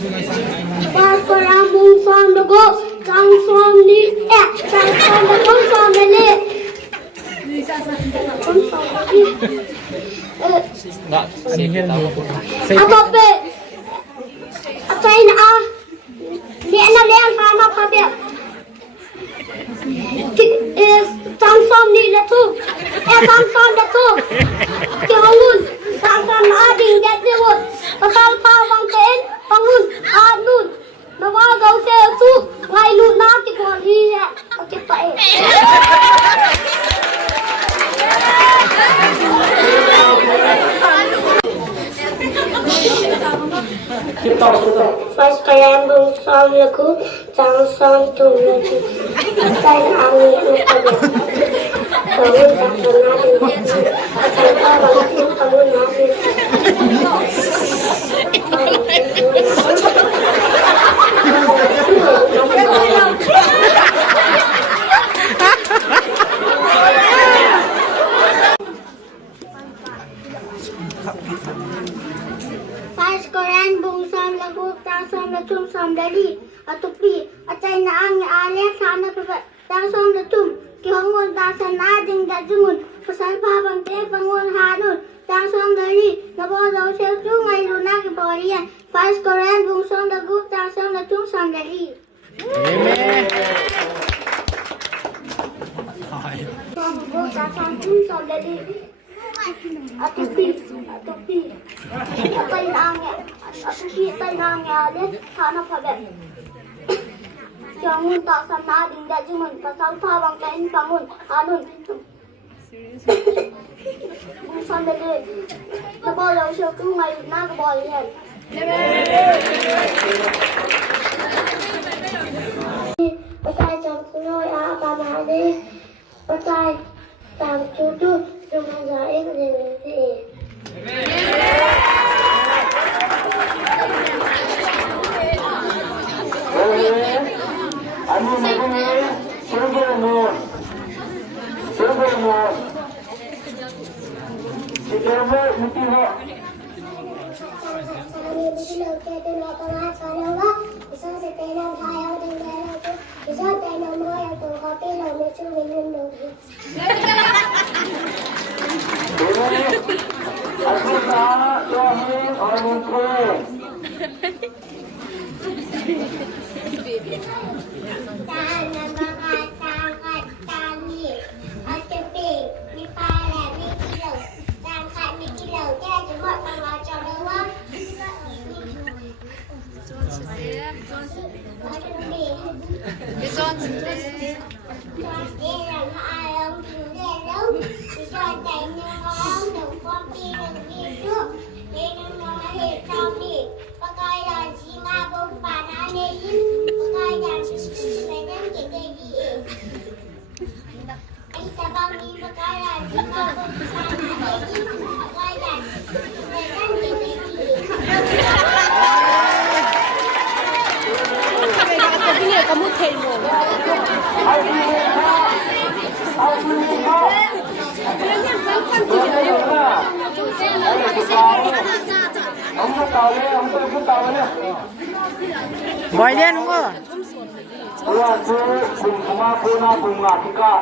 Pas korang bung som dego, sang som ni sang som dego som ni. Enggak, sihir tahu. Apa pe? Apa ini ah? Dia nak lihat sama apa dia? Sang som ni dah tu, sang som dah tu. Jangan sang som ading dah tu. Pasal pawang ten, pangun adun. Nawa gau te tu, ngai lu na ti ko hi ya. Okey pa eh. Pas kalian bung som lagu, sang som tung lagu. Saya angin lupa dia. Kamu tak pernah dengar. Asal kau kamu nasi. Pas koran bung som lagu tang som latum som dari atupi acai na ang ale sana pa tang som latum kihongon ta sana ding da jungun pasal pa bang te bangun hanun tang som dari nabo do sel chu ngai luna ki borian pas koran bung som lagu tang som latum som dari amen som lagu tang som latum som dari atupi tay nangya atupi tay nangya le sana pa be jangan tak sana dinda jumun pasal pa bang kain bangun anun bukan dele nabo lo syo ku ngai na ka bol hen patai jam suno ya ba ma de patai tam chu tu cuma jaik de si Anu ni serba Siapa mesti hak. Bisa tenang saya dengan tu. Bisa tenang saya tu kopi lah macam minum dulu. Aku tak suami orang muda. Tangan tangan kami. Oke ni para ni kilo. Tangan ni kilo. Dia cuma macam doang. Kamu tengok. Boy lên đúng không? Bunga bunga bunga bunga bunga